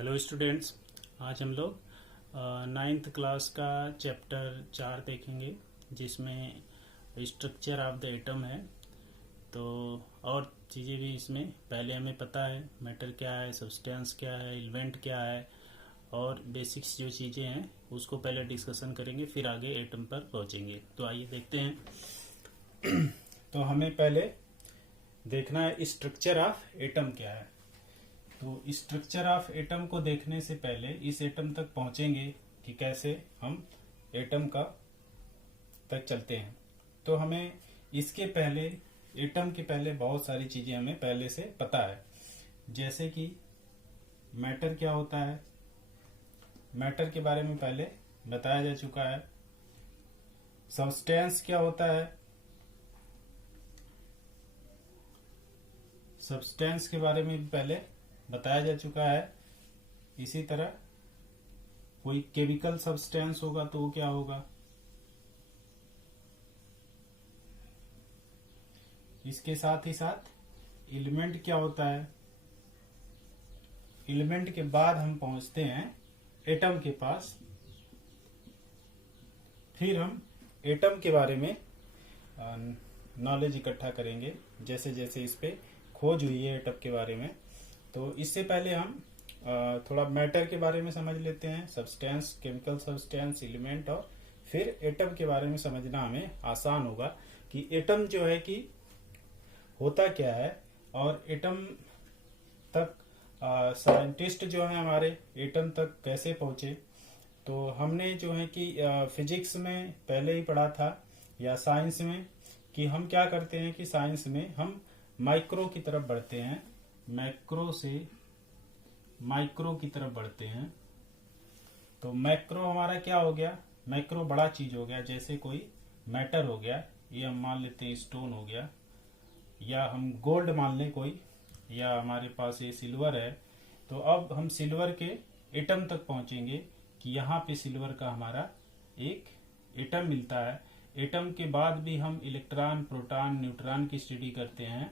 Hello students. आज हम लोग नाइन्थ क्लास का चैप्टर 4 देखेंगे, जिसमें स्ट्रक्चर ऑफ द एटम है। तो और चीज़ें भी इसमें पहले हमें पता है, मैटर क्या है, सब्सटेंस क्या है, एलिमेंट क्या है, और बेसिक्स जो चीज़ें हैं उसको पहले डिस्कशन करेंगे, फिर आगे एटम पर पहुंचेंगे। तो आइए देखते हैं। तो हमें पहले देखना है स्ट्रक्चर ऑफ एटम क्या है। तो स्ट्रक्चर ऑफ एटम को देखने से पहले इस एटम तक पहुंचेंगे कि कैसे हम एटम का तक चलते हैं। तो हमें इसके पहले, एटम के पहले बहुत सारी चीजें हमें पहले से पता है, जैसे कि मैटर क्या होता है। मैटर के बारे में पहले बताया जा चुका है। सब्सटेंस क्या होता है, सब्सटेंस के बारे में भी पहले बताया जा चुका है। इसी तरह कोई केमिकल सब्सटेंस होगा तो वो क्या होगा। इसके साथ ही साथ एलिमेंट क्या होता है। एलिमेंट के बाद हम पहुंचते हैं एटम के पास। फिर हम एटम के बारे में नॉलेज इकट्ठा करेंगे, जैसे जैसे इस पे खोज हुई है एटम के बारे में। तो इससे पहले हम थोड़ा मैटर के बारे में समझ लेते हैं, सब्सटेंस, केमिकल सब्सटेंस, एलिमेंट, और फिर एटम के बारे में समझना हमें आसान होगा कि एटम जो है कि होता क्या है, और एटम तक साइंटिस्ट जो है हमारे एटम तक कैसे पहुंचे। तो हमने जो है कि फिजिक्स में पहले ही पढ़ा था, या साइंस में, कि हम क्या करते हैं कि साइंस में हम माइक्रो की तरफ बढ़ते हैं, मैक्रो से माइक्रो की तरफ बढ़ते हैं। तो मैक्रो हमारा क्या हो गया, मैक्रो बड़ा चीज हो गया, जैसे कोई मैटर हो गया, ये हम मान लेते हैं स्टोन हो गया, या हम गोल्ड मान लें कोई, या हमारे पास ये सिल्वर है। तो अब हम सिल्वर के एटम तक पहुंचेंगे कि यहाँ पे सिल्वर का हमारा एक एटम मिलता है। एटम के बाद भी हम इलेक्ट्रॉन, प्रोटॉन, न्यूट्रॉन की स्टडी करते हैं।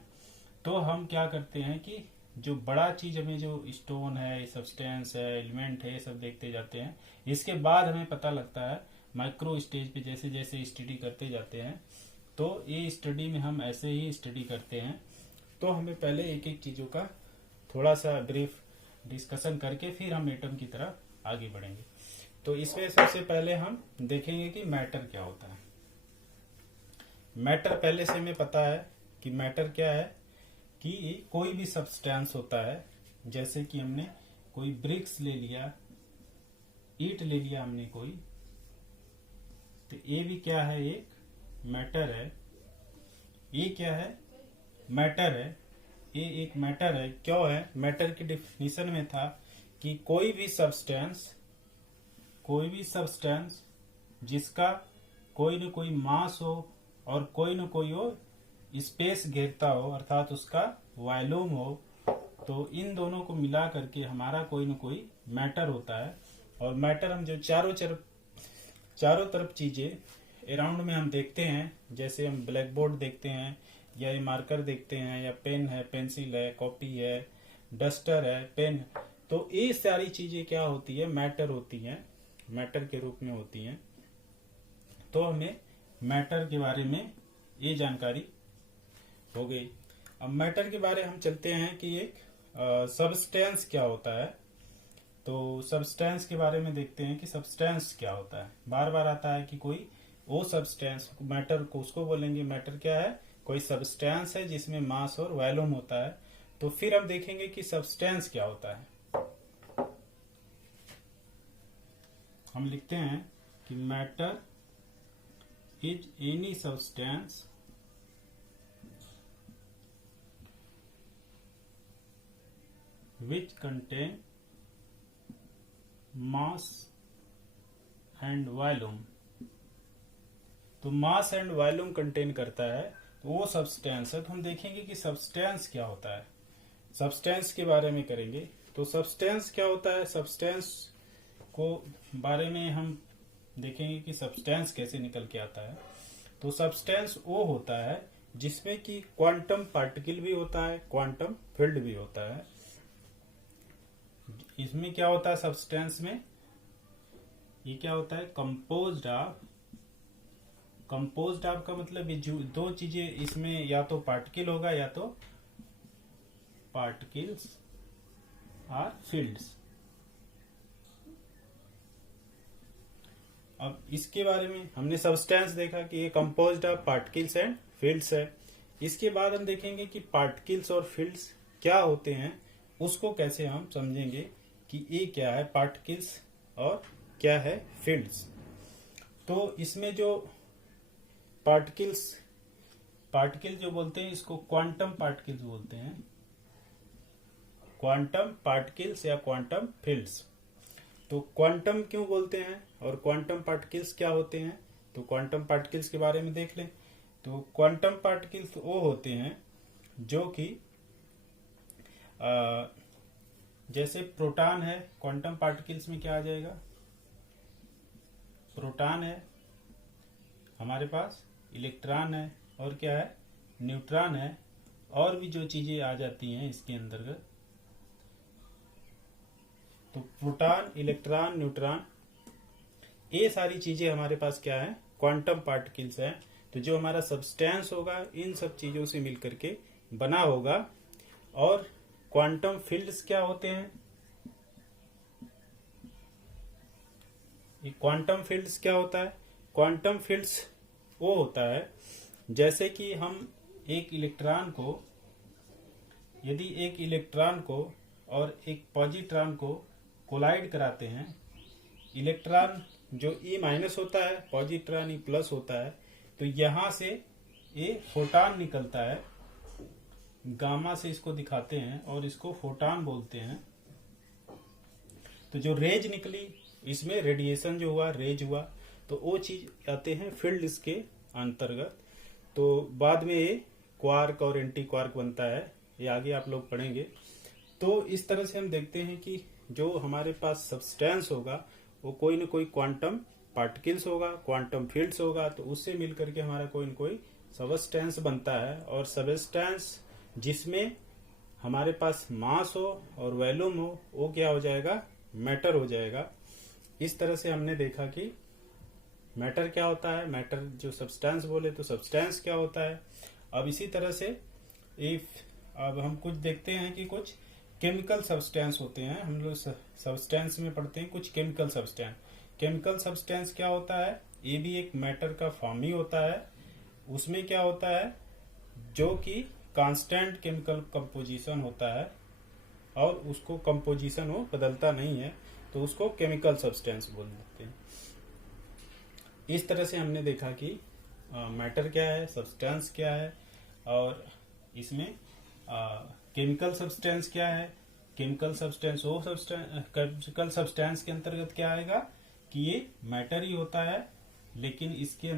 तो हम क्या करते हैं कि जो बड़ा चीज हमें, जो स्टोन है, सब्सटेंस है, एलिमेंट है, ये सब देखते जाते हैं। इसके बाद हमें पता लगता है माइक्रो स्टेज पे जैसे जैसे स्टडी करते जाते हैं। तो ये स्टडी में हम ऐसे ही स्टडी करते हैं। तो हमें पहले एक एक चीजों का थोड़ा सा ब्रीफ डिस्कशन करके फिर हम एटम की तरफ आगे बढ़ेंगे। तो इसमें सबसे पहले हम देखेंगे कि मैटर क्या होता है। मैटर पहले से हमें पता है कि मैटर क्या है, कि कोई भी सब्सटेंस होता है। जैसे कि हमने कोई ब्रिक्स ले लिया, ईंट ले लिया हमने कोई, तो ये भी क्या है, एक मैटर है। ये क्या है, मैटर है। ये एक मैटर है। क्यों है, मैटर की डेफिनेशन में था कि कोई भी सब्सटेंस जिसका कोई न कोई मास हो और कोई न कोई हो स्पेस घेरता हो, अर्थात उसका वॉल्यूम हो, तो इन दोनों को मिला करके हमारा कोई न कोई मैटर होता है। और मैटर हम जो चारों तरफ चीजें अराउंड में हम देखते हैं, जैसे हम ब्लैक बोर्ड देखते हैं, या ये मार्कर देखते हैं, या पेन है, पेंसिल है, कॉपी है, डस्टर है, पेन। तो ये सारी चीजें क्या होती है, मैटर होती हैं, मैटर के रूप में होती हैं। तो हमें मैटर के बारे में ये जानकारी हो गई। अब मैटर के बारे हम चलते हैं कि एक सब्सटेंस क्या होता है। तो सब्सटेंस के बारे में देखते हैं कि सब्सटेंस क्या होता है। बार बार आता है कि कोई वो सब्सटेंस, मैटर को उसको बोलेंगे। मैटर क्या है, कोई सब्सटेंस है जिसमें मास और वॉल्यूम होता है। तो फिर हम देखेंगे कि सब्सटेंस क्या होता है। हम लिखते हैं कि matter is any substance which contain mass and volume। तो मास एंड वॉल्यूम कंटेन करता है, तो वो सब्सटेंस है। तो हम देखेंगे कि सब्सटेंस क्या होता है, सब्सटेंस के बारे में करेंगे। तो सब्सटेंस क्या होता है, सब्सटेंस को बारे में हम देखेंगे कि सब्सटेंस कैसे निकल के आता है। तो सब्सटेंस वो होता है जिसमें कि क्वांटम पार्टिकल भी होता है, क्वांटम फील्ड भी होता है। इसमें क्या होता है सब्सटेंस में, ये क्या होता है कंपोज्ड ऑफ, कंपोज्ड ऑफ का मतलब ये जो दो चीजें इसमें या तो पार्टिकल होगा या तो पार्टिकल्स और फील्ड्स। अब इसके बारे में हमने सब्सटेंस देखा कि ये composed of particles and fields है। इसके बाद हम देखेंगे कि पार्टिकल्स और फील्ड्स क्या होते हैं, उसको कैसे हम समझेंगे कि ये क्या है पार्टिकल्स और क्या है फील्ड्स। तो इसमें जो पार्टिकल्स, पार्टिकल जो बोलते हैं इसको क्वांटम पार्टिकल्स बोलते हैं, क्वांटम पार्टिकल्स या क्वांटम फील्ड्स। तो क्वांटम क्यों बोलते हैं और क्वांटम पार्टिकल्स क्या होते हैं, तो क्वांटम पार्टिकल्स के बारे में देख लें। तो क्वांटम पार्टिकल्स वो होते हैं जो कि जैसे प्रोटॉन है, क्वांटम पार्टिकल्स में क्या आ जाएगा, प्रोटॉन है हमारे पास, इलेक्ट्रॉन है और क्या है न्यूट्रॉन है, और भी जो चीजें आ जाती हैं इसके अंतर्गत। तो प्रोटॉन, इलेक्ट्रॉन, न्यूट्रॉन, ये सारी चीजें हमारे पास क्या है क्वांटम पार्टिकल्स है। तो जो हमारा सब्सटेंस होगा इन सब चीजों से मिलकर के बना होगा। और क्वांटम फील्ड्स क्या होते हैं, ये क्वांटम फील्ड्स क्या होता है, क्वांटम फील्ड्स वो होता है जैसे कि हम एक इलेक्ट्रॉन को, यदि एक इलेक्ट्रॉन को और एक पॉजिट्रॉन को कोलाइड कराते हैं, इलेक्ट्रॉन जो ई माइनस होता है, पॉजिट्रॉन ई प्लस होता है, तो यहां से ये फोटॉन निकलता है, गामा से इसको दिखाते हैं और इसको फोटॉन बोलते हैं। तो जो रेज निकली इसमें रेडिएशन जो हुआ, रेज हुआ, तो वो चीज आते हैं फील्ड इसके अंतर्गत। तो बाद में ये क्वार्क और एंटी क्वार्क बनता है, ये आगे आप लोग पढ़ेंगे। तो इस तरह से हम देखते हैं कि जो हमारे पास सब्सटेंस होगा वो कोई न कोई क्वांटम पार्टिकल्स होगा, क्वांटम फील्ड्स होगा, तो उससे मिलकर के हमारा कोई न कोई सबस्टेंस बनता है। और सबस्टेंस जिसमें हमारे पास मास हो और वॉल्यूम हो, वो क्या हो जाएगा, मैटर हो जाएगा। इस तरह से हमने देखा कि मैटर क्या होता है, मैटर जो सब्सटेंस बोले तो सब्सटेंस क्या होता है। अब इसी तरह से अब हम कुछ देखते हैं कि कुछ केमिकल सब्सटेंस होते हैं, हम लोग सब्सटेंस में पढ़ते हैं कुछ केमिकल सब्सटेंस। केमिकल सब्सटेंस क्या होता है, ये भी एक मैटर का फॉर्म ही होता है। उसमें क्या होता है, जो कि कांस्टेंट केमिकल कंपोजिशन होता है और उसको कंपोजिशन वो बदलता नहीं है, तो उसको केमिकल सब्सटेंस बोल देते हैं। इस तरह से हमने देखा कि मैटर क्या है, सब्सटेंस क्या है, और इसमें केमिकल सब्सटेंस क्या है। केमिकल सब्सटेंस वो केमिकल सब्सटेंस के अंतर्गत क्या आएगा कि ये मैटर ही होता है, लेकिन इसके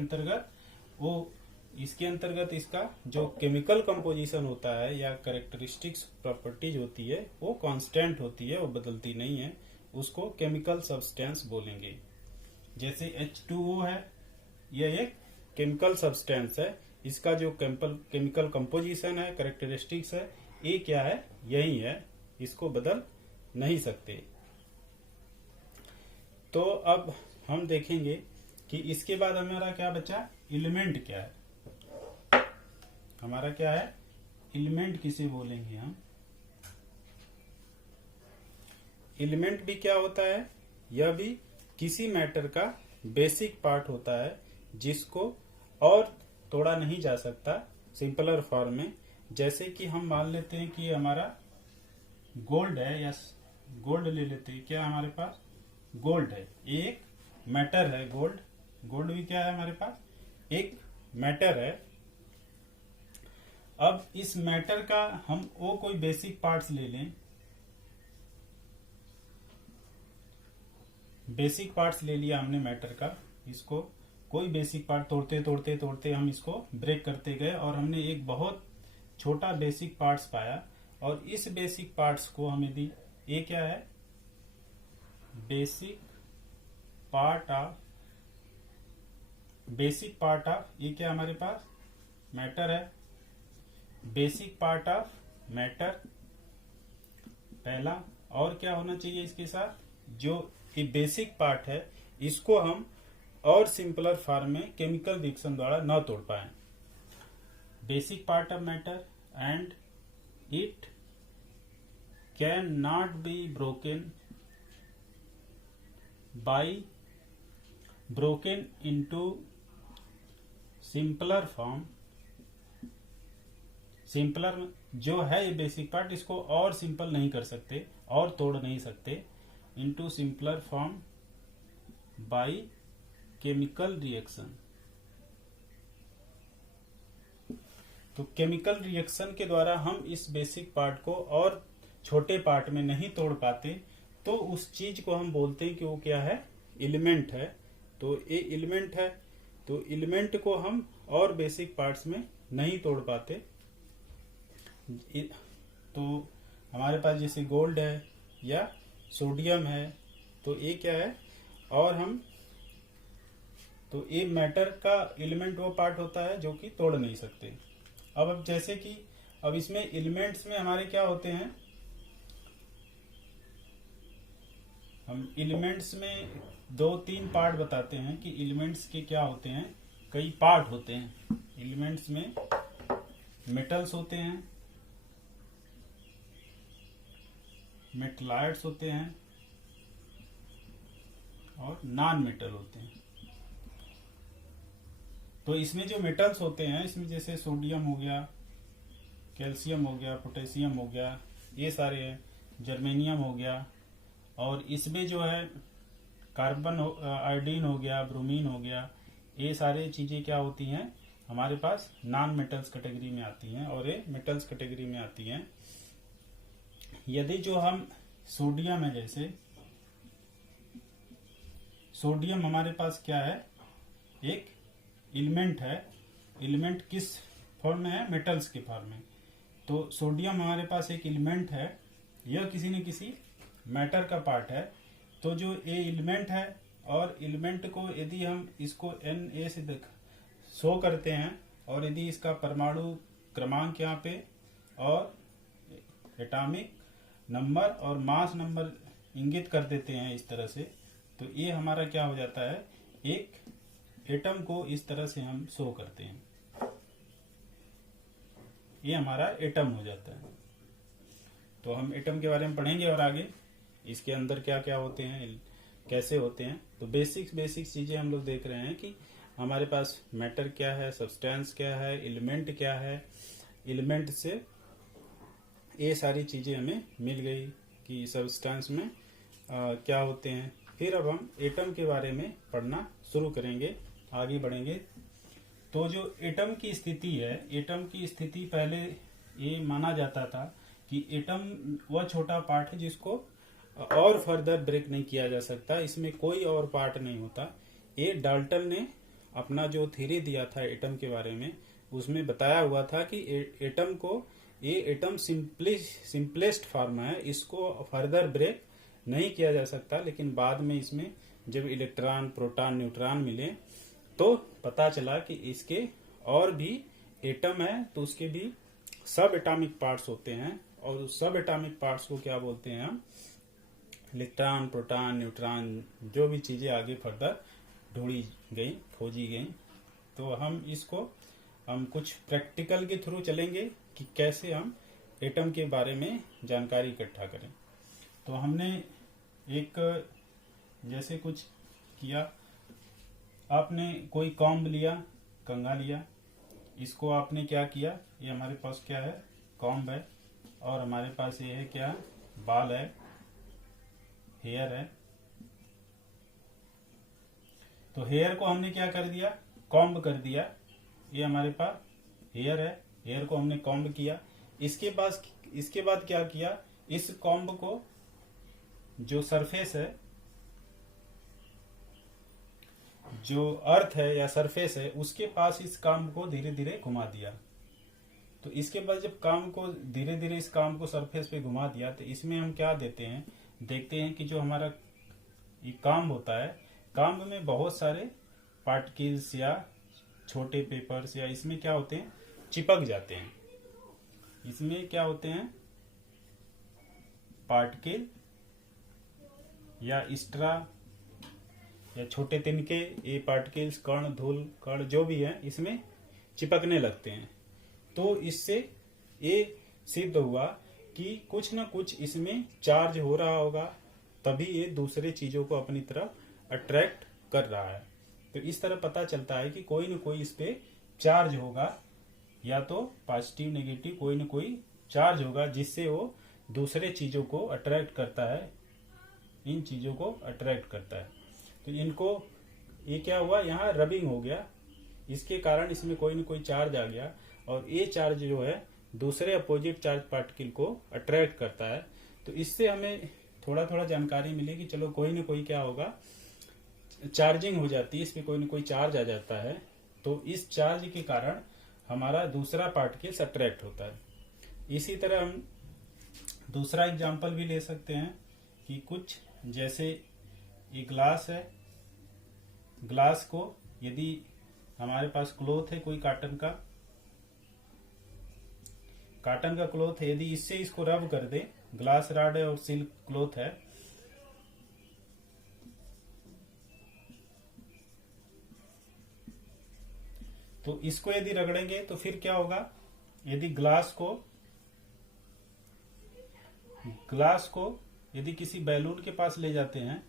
अंतर्गत इसका जो केमिकल कंपोजिशन होता है या कैरेक्टरिस्टिक्स प्रॉपर्टीज होती है वो कांस्टेंट होती है, वो बदलती नहीं है, उसको केमिकल सब्सटेंस बोलेंगे। जैसे H2O है, यह एक केमिकल सब्सटेंस है, इसका जो केमिकल कंपोजिशन है, कैरेक्टरिस्टिक्स है, ये क्या है, यही है, इसको बदल नहीं सकते। तो अब हम देखेंगे कि इसके बाद हमारा क्या बचा, एलिमेंट क्या है, हमारा क्या है एलिमेंट किसे बोलेंगे हम। एलिमेंट भी क्या होता है, यह भी किसी मैटर का बेसिक पार्ट होता है जिसको और तोड़ा नहीं जा सकता सिंपलर फॉर्म में। जैसे कि हम मान लेते हैं कि हमारा गोल्ड है, या गोल्ड ले लेते हैं, क्या हमारे पास गोल्ड है, एक मैटर है, गोल्ड भी क्या है हमारे पास एक मैटर है। अब इस मैटर का हम वो कोई बेसिक पार्ट्स ले लें, बेसिक पार्ट्स ले लिया हमने मैटर का, इसको कोई बेसिक पार्ट तोड़ते हम इसको ब्रेक करते गए और हमने एक बहुत छोटा बेसिक पार्ट्स पाया। और इस बेसिक पार्ट्स को हम यदि, ये क्या है बेसिक पार्ट ऑफ, ये क्या हमारे पास मैटर है, बेसिक पार्ट ऑफ मैटर पहला। और क्या होना चाहिए इसके साथ, जो ये बेसिक पार्ट है इसको हम और सिंपलर फॉर्म में केमिकल रिएक्शन द्वारा न तोड़ पाए। Basic part of matter and it can not be broken by broken into simpler form. Simpler जो है ये बेसिक पार्ट, इसको और सिंपल नहीं कर सकते और तोड़ नहीं सकते, into simpler form by chemical reaction. तो केमिकल रिएक्शन के द्वारा हम इस बेसिक पार्ट को और छोटे पार्ट में नहीं तोड़ पाते, तो उस चीज को हम बोलते हैं कि वो क्या है, एलिमेंट है। तो ये एलिमेंट है, तो एलिमेंट को हम और बेसिक पार्ट्स में नहीं तोड़ पाते। तो हमारे पास जैसे गोल्ड है या सोडियम है, तो ये क्या है, और हम तो ये मैटर का एलिमेंट वो पार्ट होता है जो कि तोड़ नहीं सकते। अब जैसे कि अब इसमें एलिमेंट्स में हमारे क्या होते हैं, हम एलिमेंट्स में 2-3 पार्ट बताते हैं कि एलिमेंट्स के क्या होते हैं, कई पार्ट होते हैं। एलिमेंट्स में मेटल्स होते हैं, मेटलाइट्स होते हैं और नॉन मेटल होते हैं। तो इसमें जो मेटल्स होते हैं, इसमें जैसे सोडियम हो गया, कैल्शियम हो गया, पोटेशियम हो गया, ये सारे हैं, जर्मेनियम हो गया, और इसमें जो है कार्बन आयोडीन हो गया, ब्रोमीन हो गया, ये सारे चीजें क्या होती हैं, हमारे पास नॉन मेटल्स कैटेगरी में आती हैं और ये मेटल्स कैटेगरी में आती हैं। यदि जो हम सोडियम है, जैसे सोडियम हमारे पास क्या है, एक एलिमेंट है। एलिमेंट किस फॉर्म में है, मेटल्स के फॉर्म में। तो सोडियम हमारे पास एक एलिमेंट है, यह किसी न किसी मैटर का पार्ट है। तो जो ये एलिमेंट है, और एलिमेंट को यदि हम इसको Na से शो करते हैं, और यदि इसका परमाणु क्रमांक यहाँ पे और एटॉमिक नंबर और मास नंबर इंगित कर देते हैं इस तरह से, तो ये हमारा क्या हो जाता है, एक एटम को इस तरह से हम शो करते हैं, ये हमारा एटम हो जाता है। तो हम एटम के बारे में पढ़ेंगे और आगे इसके अंदर क्या क्या होते हैं, कैसे होते हैं। तो बेसिक चीजें हम लोग देख रहे हैं कि हमारे पास मैटर क्या है, सब्सटेंस क्या है, एलिमेंट क्या है। एलिमेंट से ये सारी चीजें हमें मिल गई कि सब्सटेंस में क्या होते हैं। फिर अब हम एटम के बारे में पढ़ना शुरू करेंगे, आगे बढ़ेंगे। तो जो एटम की स्थिति है, एटम की स्थिति पहले ये माना जाता था कि एटम वह छोटा पार्ट है जिसको और फर्दर ब्रेक नहीं किया जा सकता, इसमें कोई और पार्ट नहीं होता। ये डाल्टन ने अपना जो थ्योरी दिया था एटम के बारे में, उसमें बताया हुआ था कि एटम को, ये एटम सिंपलेस्ट फॉर्म है, इसको फर्दर ब्रेक नहीं किया जा सकता। लेकिन बाद में इसमें जब इलेक्ट्रॉन, प्रोटॉन, न्यूट्रॉन मिले तो पता चला कि इसके और भी एटम है, तो उसके भी सब एटॉमिक पार्ट्स होते हैं, और उस सब एटॉमिक पार्ट्स को क्या बोलते हैं हम, इलेक्ट्रॉन, प्रोटॉन, न्यूट्रॉन, जो भी चीजें आगे फर्दर ढूंढी गई, खोजी गई। तो हम इसको कुछ प्रैक्टिकल के थ्रू चलेंगे कि कैसे हम एटम के बारे में जानकारी इकट्ठा करें। तो हमने एक जैसे कुछ किया, आपने कोई कॉम्ब लिया, कंघा लिया, इसको आपने क्या किया, ये हमारे पास क्या है, कॉम्ब है, और हमारे पास ये है क्या, बाल है, हेयर है। तो हेयर को हमने क्या कर दिया, कॉम्ब कर दिया। ये हमारे पास हेयर है, हेयर को हमने कॉम्ब किया। इसके बाद क्या किया, इस कॉम्ब को जो सरफेस है, जो अर्थ है या सरफेस है, उसके पास इस कॉम्ब को धीरे धीरे घुमा दिया। तो इसके बाद जब काम को धीरे धीरे इस काम को सरफेस पे घुमा दिया, तो इसमें हम क्या देते हैं, देखते हैं कि जो हमारा ये काम होता है, काम में बहुत सारे पार्टिकल्स या छोटे पेपर्स या इसमें क्या होते हैं, चिपक जाते हैं। इसमें क्या होते हैं, पार्टिकल या स्ट्रा या छोटे तिनके, ये पार्टिकल्स, कण, धूल कण जो भी है इसमें चिपकने लगते हैं। तो इससे ये सिद्ध हुआ कि कुछ ना कुछ इसमें चार्ज हो रहा होगा, तभी ये दूसरे चीजों को अपनी तरफ अट्रैक्ट कर रहा है। तो इस तरह पता चलता है कि कोई न कोई इस पे चार्ज होगा, या तो पॉजिटिव नेगेटिव कोई न कोई चार्ज होगा, जिससे वो दूसरे चीजों को अट्रैक्ट करता है, इन चीजों को अट्रैक्ट करता है। तो इनको ये क्या हुआ, यहाँ रबिंग हो गया, इसके कारण इसमें कोई न कोई चार्ज आ गया, और ये चार्ज जो है दूसरे अपोजिट चार्ज पार्टिकल को अट्रैक्ट करता है। तो इससे हमें थोड़ा थोड़ा जानकारी मिली कि चलो कोई न कोई क्या होगा, चार्जिंग हो जाती है, इसमें कोई न कोई चार्ज आ जाता है। तो इस चार्ज के कारण हमारा दूसरा पार्टिकल अट्रैक्ट होता है। इसी तरह हम दूसरा एग्जांपल भी ले सकते हैं कि कुछ जैसे ये ग्लास है, ग्लास को यदि हमारे पास क्लॉथ है कोई काटन का क्लॉथ है, यदि इससे इसको रब कर दे, ग्लास रॉड है और सिल्क क्लॉथ है, तो इसको यदि रगड़ेंगे तो फिर क्या होगा, यदि ग्लास को यदि किसी बैलून के पास ले जाते हैं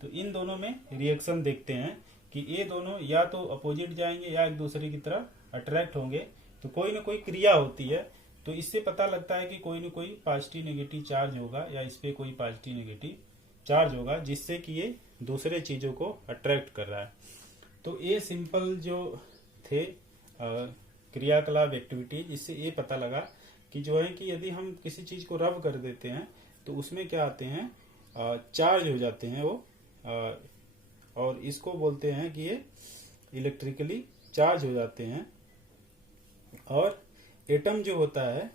तो इन दोनों में रिएक्शन देखते हैं कि ये दोनों या तो अपोजिट जाएंगे या एक दूसरे की तरफ अट्रैक्ट होंगे, तो कोई ना कोई क्रिया होती है। तो इससे पता लगता है कि कोई ना कोई पॉजिटिव नेगेटिव चार्ज होगा, या इस पे कोई पॉजिटिव नेगेटिव चार्ज होगा, जिससे कि ये दूसरे चीजों को अट्रैक्ट कर रहा है। तो ये सिंपल जो थे क्रियाकलाप एक्टिविटीज, इससे ये पता लगा कि जो है कि यदि हम किसी चीज को रब कर देते हैं तो उसमें क्या आते हैं, चार्ज हो जाते हैं वो, और इसको बोलते हैं कि ये इलेक्ट्रिकली चार्ज हो जाते हैं। और एटम जो होता है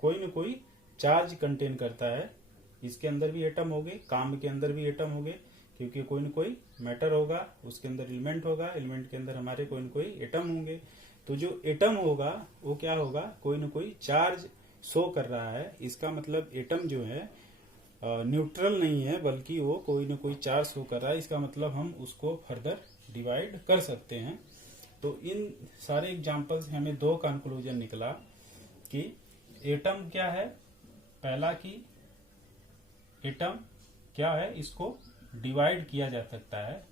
कोई न कोई चार्ज कंटेन करता है, इसके अंदर भी एटम होंगे, काम के अंदर भी एटम होंगे, क्योंकि कोई न कोई मैटर होगा, उसके अंदर एलिमेंट होगा, एलिमेंट के अंदर हमारे कोई न कोई एटम होंगे। तो जो एटम होगा वो क्या होगा, कोई न कोई चार्ज शो कर रहा है। इसका मतलब एटम जो है न्यूट्रल नहीं है, बल्कि वो कोई न कोई चार्ज शो कर रहा है। इसका मतलब हम उसको फर्दर डिवाइड कर सकते हैं। तो इन सारे एग्जांपल्स से हमें दो कंक्लूजन निकला कि एटम क्या है, पहला कि एटम क्या है, इसको डिवाइड किया जा सकता है,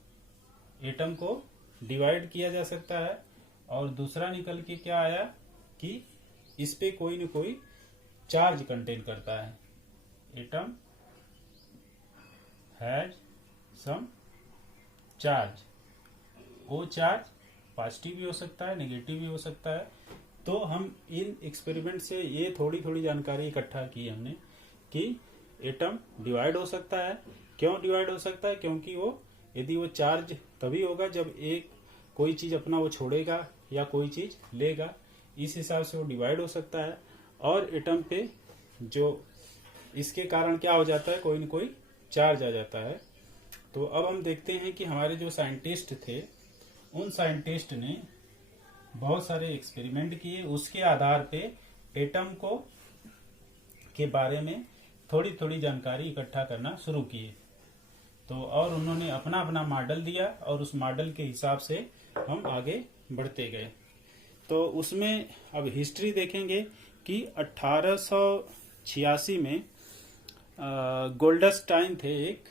एटम को डिवाइड किया जा सकता है। और दूसरा निकल के क्या आया कि इस पे कोई न कोई चार्ज कंटेन करता है, एटम हैज सम चार्ज। वो चार्ज पॉजिटिव भी हो सकता है, नेगेटिव भी हो सकता है। तो हम इन एक्सपेरिमेंट से ये थोड़ी थोड़ी जानकारी इकट्ठा की हमने कि एटम डिवाइड हो सकता है। क्यों डिवाइड हो सकता है, क्योंकि वो यदि वो चार्ज तभी होगा जब एक कोई चीज अपना वो छोड़ेगा या कोई चीज लेगा, इस हिसाब से वो डिवाइड हो सकता है। और एटम पे जो इसके कारण क्या हो जाता है, कोई न कोई चार्ज आ जाता है। तो अब हम देखते हैं कि हमारे जो साइंटिस्ट थे, उन साइंटिस्ट ने बहुत सारे एक्सपेरिमेंट किए, उसके आधार पे एटम को के बारे में थोड़ी थोड़ी जानकारी इकट्ठा करना शुरू किए। तो और उन्होंने अपना अपना मॉडल दिया, और उस मॉडल के हिसाब से हम आगे बढ़ते गए। तो उसमें अब हिस्ट्री देखेंगे कि 1886 में गोल्डस्टाइन थे एक,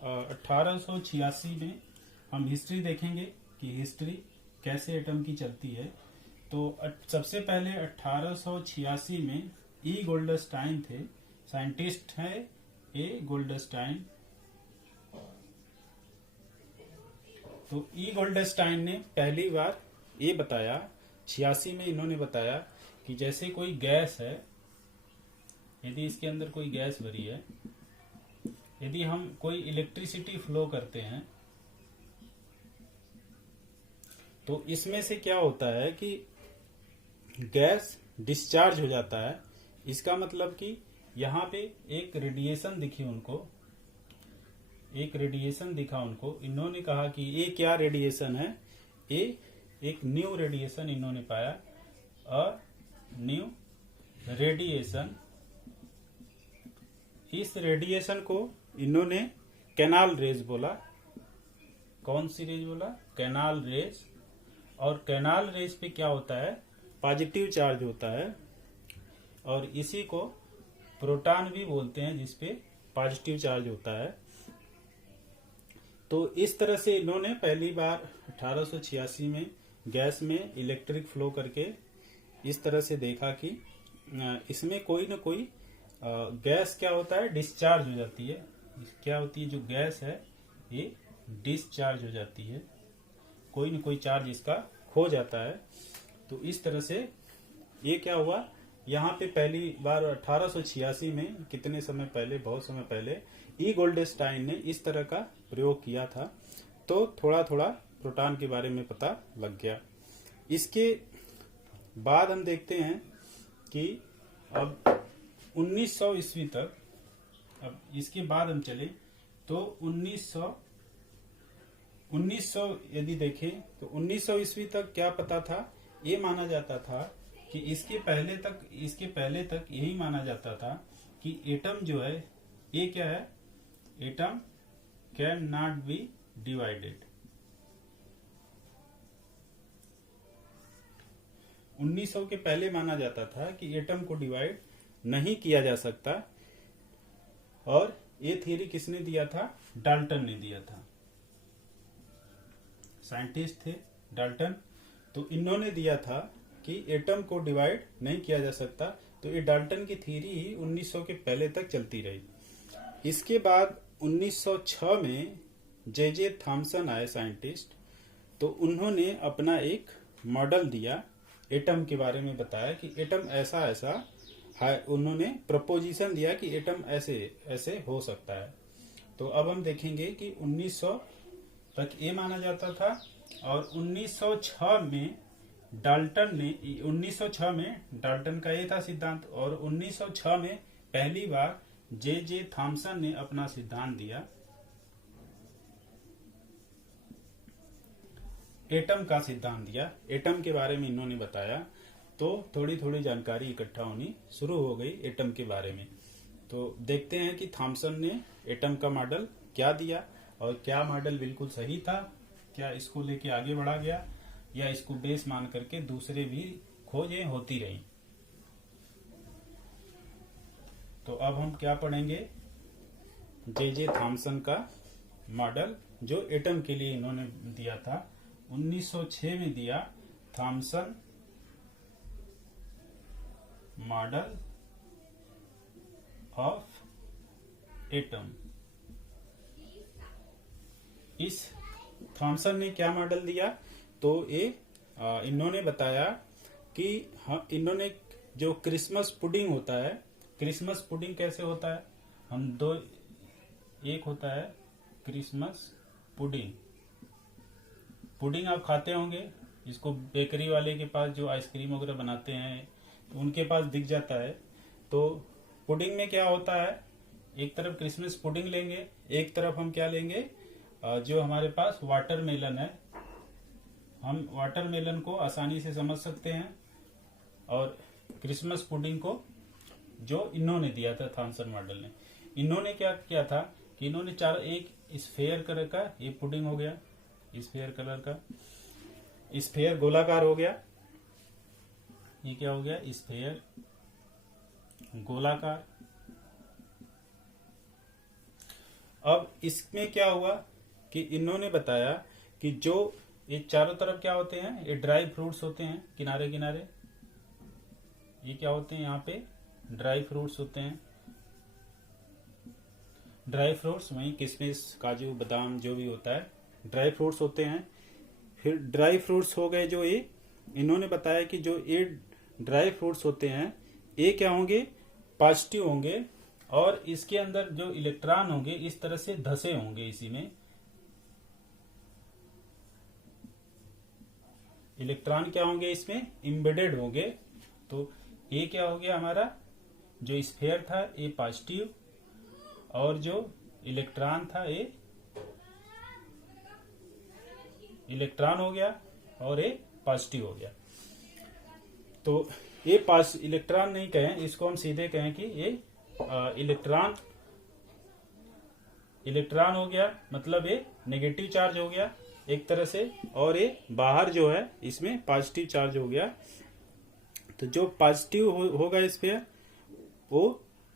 1886 में हम हिस्ट्री देखेंगे कि हिस्ट्री कैसे एटम की चलती है। तो सबसे पहले 1886 में ई गोल्डस्टाइन थे, साइंटिस्ट है ए गोल्डस्टाइन। तो ई गोल्डस्टाइन ने पहली बार ये बताया, 86 में इन्होंने बताया कि जैसे कोई गैस है, यदि इसके अंदर कोई गैस भरी है, यदि हम कोई इलेक्ट्रिसिटी फ्लो करते हैं तो इसमें से क्या होता है कि गैस डिस्चार्ज हो जाता है। इसका मतलब कि यहाँ पे एक रेडिएशन दिखी उनको, एक रेडिएशन दिखा उनको। इन्होंने कहा कि ये क्या रेडिएशन है, ये एक न्यू रेडिएशन इन्होंने पाया, अ न्यू रेडिएशन। इस रेडिएशन को इन्होंने कैनाल रेज बोला। कौन सी रेज बोला? Canal raise. और कैनाल रेज पे क्या होता है? पॉजिटिव चार्ज होता है, और इसी को प्रोटॉन भी बोलते हैं, जिसपे पॉजिटिव चार्ज होता है। तो इस तरह से इन्होंने पहली बार 1886 में गैस में इलेक्ट्रिक फ्लो करके इस तरह से देखा कि इसमें कोई ना कोई गैस क्या होता है, डिस्चार्ज हो जाती है। क्या होती है? जो गैस है ये डिस्चार्ज हो जाती है, कोई ना कोई चार्ज इसका खो जाता है। तो इस तरह से ये क्या हुआ, यहाँ पे पहली बार 1886 में, कितने समय पहले, बहुत समय पहले ई गोल्डस्टाइन ने इस तरह का प्रयोग किया था। तो थोड़ा थोड़ा प्रोटॉन के बारे में पता लग गया। इसके बाद हम देखते हैं कि अब 1900 ईस्वी तक, अब इसके बाद हम चले तो 1900 यदि देखें तो 1900 ईस्वी तक क्या पता था? ये माना जाता था कि इसके पहले तक यही माना जाता था कि एटम जो है ये क्या है, atom can not be divided. 1900 के पहले माना जाता था कि एटम को डिवाइड नहीं किया जा सकता, और ये थियरी किसने दिया था? डाल्टन ने दिया था। साइंटिस्ट थे डाल्टन, तो इन्होंने दिया था कि एटम को डिवाइड नहीं किया जा सकता। तो ये डाल्टन की थ्योरी ही 1900 के पहले तक चलती रही। इसके बाद 1906 में जे थॉमसन आए साइंटिस्ट, तो उन्होंने अपना एक मॉडल दिया, एटम के बारे में बताया कि एटम ऐसा ऐसा है। उन्होंने प्रपोजिशन दिया कि एटम ऐसे ऐसे हो सकता है। तो अब हम देखेंगे कि 1900 तक ये माना जाता था, और 1906 में डाल्टन का ये था सिद्धांत, और 1906 में पहली बार जे थॉमसन ने अपना सिद्धांत दिया, एटम का सिद्धांत दिया। एटम के बारे में इन्होंने बताया, तो थोड़ी थोड़ी जानकारी इकट्ठा होनी शुरू हो गई एटम के बारे में। तो देखते हैं कि थॉमसन ने एटम का मॉडल क्या दिया, और क्या मॉडल बिल्कुल सही था, क्या इसको लेके आगे बढ़ा गया, या इसको बेस मान करके दूसरे भी खोजें होती रही। तो अब हम क्या पढ़ेंगे? जे थॉमसन का मॉडल जो एटम के लिए इन्होंने दिया था, 1906 में दिया, थॉमसन मॉडल ऑफ एटम। इस थॉमसन ने क्या मॉडल दिया? तो ये इन्होंने बताया कि इन्होंने जो क्रिसमस पुडिंग होता है, क्रिसमस पुडिंग कैसे होता है? एक होता है क्रिसमस पुडिंग। पुडिंग आप खाते होंगे, इसको बेकरी वाले के पास जो आइसक्रीम वगैरह बनाते हैं तो उनके पास दिख जाता है। तो पुडिंग में क्या होता है, एक तरफ क्रिसमस पुडिंग लेंगे, एक तरफ हम क्या लेंगे, जो हमारे पास वाटरमेलन है, हम वाटरमेलन को आसानी से समझ सकते हैं, और क्रिसमस पुडिंग को जो इन्होंने दिया था थॉमसन मॉडल ने, इन्होंने क्या किया था कि इन्होंने एक स्फेयर कलर का ये पुडिंग हो गया, स्फेयर कलर का, स्फेयर गोलाकार हो गया, ये क्या हो गया, स्फेयर गोलाकार। अब इसमें क्या हुआ कि इन्होंने बताया कि जो ये चारों तरफ क्या होते हैं, ये ड्राई फ्रूट्स होते हैं किनारे किनारे, ये क्या होते हैं, यहाँ पे ड्राई फ्रूट्स होते हैं। ड्राई फ्रूट्स वही किशमिश, काजू, बादाम जो भी होता है, ड्राई फ्रूट्स होते हैं। फिर ड्राई फ्रूट्स हो गए जो ये, इन्होंने बताया कि जो ये ड्राई फ्रूट्स होते हैं ये क्या होंगे, पॉजिटिव होंगे, और इसके अंदर जो इलेक्ट्रॉन होंगे इस तरह से धसे होंगे, इसी में इलेक्ट्रॉन क्या होंगे, इसमें एम्बेडेड होंगे। तो ये क्या हो गया, हमारा जो स्फीयर था ये पॉजिटिव, और जो इलेक्ट्रॉन था ये इलेक्ट्रॉन हो गया, और ये पॉजिटिव हो गया। तो ये इलेक्ट्रॉन नहीं कहें, इसको हम सीधे कहें कि ये इलेक्ट्रॉन इलेक्ट्रॉन हो गया, मतलब ये नेगेटिव चार्ज हो गया एक तरह से, और ये बाहर जो है इसमें पॉजिटिव चार्ज हो गया। तो जो पॉजिटिव होगा इस पे वो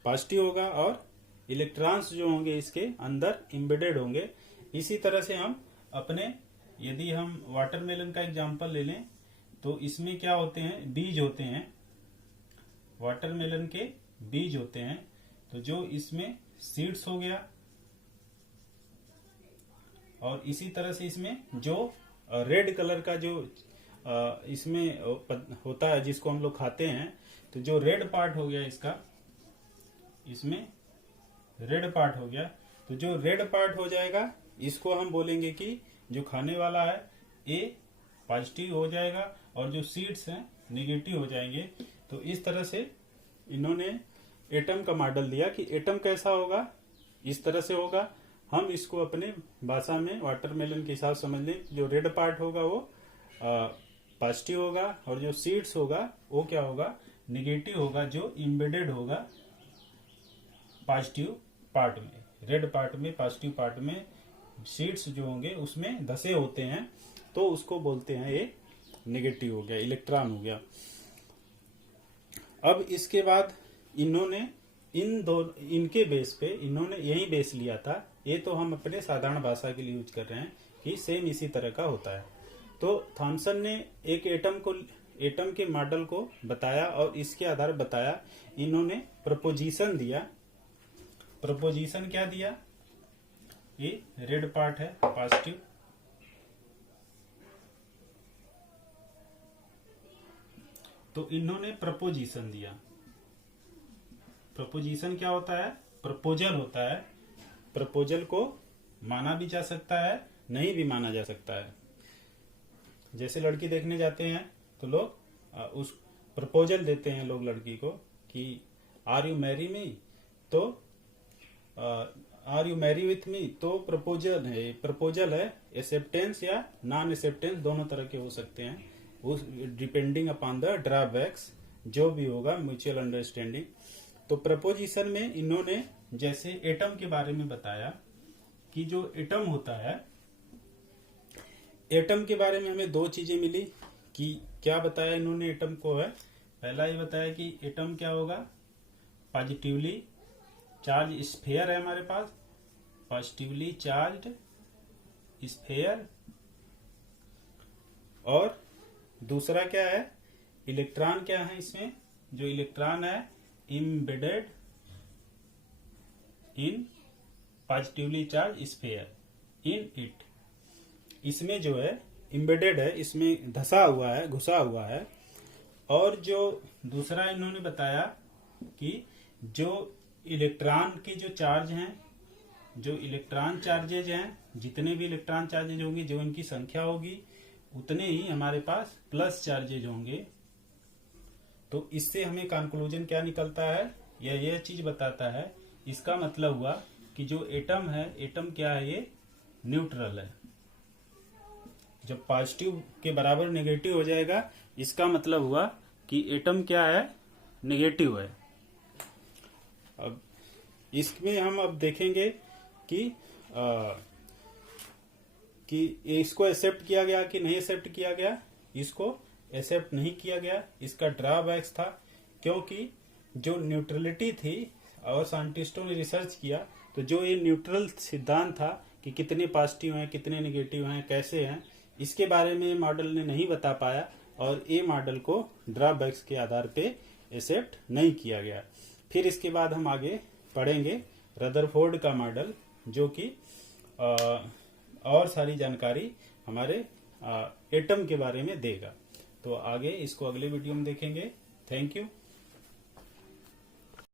पॉजिटिव होगा, और इलेक्ट्रॉन्स जो होंगे इसके अंदर एम्बेडेड होंगे। इसी तरह से हम अपने, यदि हम वाटरमेलन का एग्जांपल ले लें तो इसमें क्या होते हैं, बीज होते हैं, वाटरमेलन के बीज होते हैं। तो जो इसमें सीड्स हो गया, और इसी तरह से इसमें जो रेड कलर का जो इसमें होता है जिसको हम लोग खाते हैं, तो जो रेड पार्ट हो गया इसका, इसमें रेड पार्ट हो गया। तो जो रेड पार्ट हो जाएगा इसको हम बोलेंगे कि जो खाने वाला है ए पॉजिटिव हो जाएगा, और जो सीड्स हैं नेगेटिव हो जाएंगे। तो इस तरह से इन्होंने एटम का मॉडल दिया कि एटम कैसा होगा, इस तरह से होगा। हम इसको अपने भाषा में वाटरमेलन के हिसाब समझ लें, जो रेड पार्ट होगा वो पॉजिटिव होगा, और जो सीड्स होगा वो क्या होगा, नेगेटिव होगा, जो एम्बेडेड होगा पॉजिटिव पार्ट में, रेड पार्ट में, पॉजिटिव पार्ट में सीड्स जो होंगे उसमें धसे होते हैं, तो उसको बोलते हैं ये नेगेटिव हो गया, इलेक्ट्रॉन हो गया। अब इसके बाद इन्होंने इनके बेस पे इन्होंने यही बेस लिया था। ये तो हम अपने साधारण भाषा के लिए यूज कर रहे हैं कि सेम इसी तरह का होता है। तो थॉमसन ने एक एटम के मॉडल को बताया, और इसके आधार बताया, इन्होंने प्रपोजिशन दिया। प्रपोजिशन क्या दिया, ये रेड पार्ट है पॉजिटिव, तो इन्होंने प्रपोजिशन दिया। प्रपोजिशन क्या होता है, प्रपोजल होता है। प्रपोजल को माना भी जा सकता है, नहीं भी माना जा सकता है। जैसे लड़की देखने जाते हैं तो लोग उस प्रपोजल देते हैं लोग लड़की को कि आर यू मैरी मी, तो are you marry with me, तो प्रपोजल है। प्रपोजल है एक्सेप्टेंस या नॉन एक्सेप्टेंस, दोनों तरह के हो सकते हैं, उस डिपेंडिंग अपॉन द ड्रॉबैक्स, जो भी होगा म्यूचुअल अंडरस्टैंडिंग। तो प्रपोजिशन में इन्होंने जैसे एटम के बारे में बताया कि जो एटम होता है, एटम के बारे में हमें दो चीजें मिली कि क्या बताया इन्होंने एटम को है। पहला ये बताया कि एटम क्या होगा, पॉजिटिवली चार्ज स्फेयर है हमारे पास, पॉजिटिवली चार्ज्ड स्फेयर। और दूसरा क्या है, इलेक्ट्रॉन क्या है, इसमें जो इलेक्ट्रॉन है embedded in positively charge sphere in it. इसमें जो है एम्बेडेड है, इसमें धसा हुआ है, घुसा हुआ है। और जो दूसरा इन्होंने बताया कि जो इलेक्ट्रॉन के जो चार्ज हैं, जो इलेक्ट्रॉन चार्जेज हैं, जितने भी इलेक्ट्रॉन चार्जेज होंगे, जो इनकी संख्या होगी, उतने ही हमारे पास प्लस चार्जेज होंगे। तो इससे हमें कंक्लूजन क्या निकलता है, यह चीज बताता है। इसका मतलब हुआ कि जो एटम है, एटम क्या है, ये न्यूट्रल है। जब पॉजिटिव के बराबर नेगेटिव हो जाएगा, इसका मतलब हुआ कि एटम क्या है, नेगेटिव है। अब इसमें हम अब देखेंगे कि इसको एक्सेप्ट किया गया कि नहीं एक्सेप्ट किया गया। इसको एक्सेप्ट नहीं किया गया, इसका ड्रॉबैक्स था, क्योंकि जो न्यूट्रलिटी थी, और साइंटिस्टों ने रिसर्च किया, तो जो ये न्यूट्रल सिद्धांत था कि कितने पॉजिटिव हैं, कितने नेगेटिव हैं, कैसे हैं, इसके बारे में मॉडल ने नहीं बता पाया, और ये मॉडल को ड्रॉबैक्स के आधार पे एक्सेप्ट नहीं किया गया। फिर इसके बाद हम आगे पढ़ेंगे रदरफोर्ड का मॉडल, जो कि और सारी जानकारी हमारे एटम के बारे में देगा। तो आगे इसको अगले वीडियो में देखेंगे। Thank you.